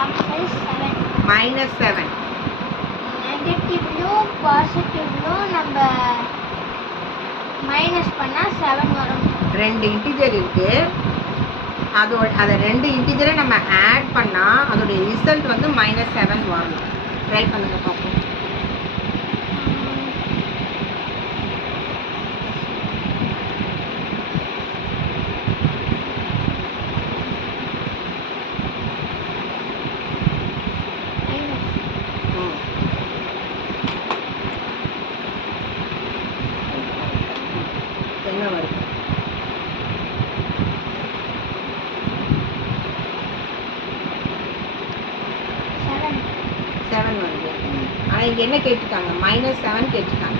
-7. நெகட்டிவ்லயும் பாசிட்டிவ்லயும் நம்ம மைனஸ் பண்ணா 7 வரும். 2 இன்டிஜர் இருக்கு. அதை 2 இன்டிஜரை நம்ம ஆட் பண்ணா அதோட ரிசல்ட் வந்து -7 வரணும். ட்ரை பண்ணுங்க பார்ப்போம். என்ன வருது? 7 வருது. ஆனால் இங்கே என்ன கேட்டிருக்காங்க? -7 கேட்டிருக்காங்க.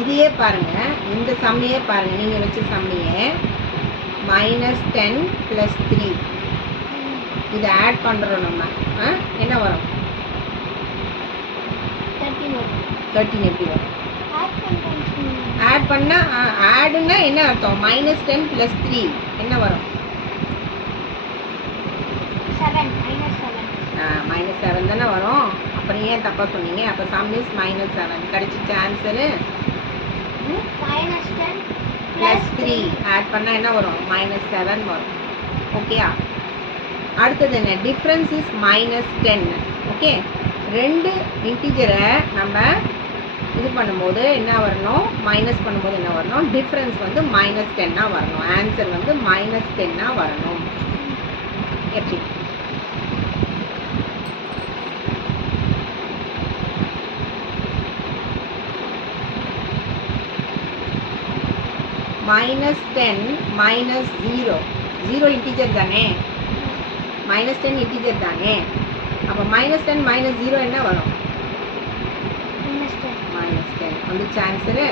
இதையே பாருங்க, இந்த சம்மையே பாருங்க, நீங்கள் வச்ச சம்மையே -10 + 3 இதை ஆட் பண்ணுறோம் நம்ம. என்ன வரும்? 13 எப்படி வரும்? ஆட் பண்ணால் ஆடுன்னா என்ன அர்த்தம்? -10 + 3 என்ன வரும்? -7 தானே வரும். அப்புறம் ஏன் தப்பாக சொன்னீங்க? அப்போ சம் இஸ் -7. கிடைச்சிச்ச ஆன்சரு. -10 + 3 ஆட் பண்ணால் என்ன வரும்? -7 வரும். ஓகேயா? அடுத்தது என்ன? Difference is -10. ஓகே, 2 இன்டிஜரை நம்ம இது பண்ணும்போது என்ன வரணும்? மைனஸ் பண்ணும்போது என்ன வரணும்? டிஃப்ரென்ஸ் வந்து -10 வரணும். ஆன்சர் வந்து -10 வரணும். எப்படி? -10 -0 0 இன்டிஜர் தானே? -10 இன்டிஜர் தானே? அப்போ -10 -0 என்ன வரும்? -10 -10 வந்துச்சு ஆன்சரு.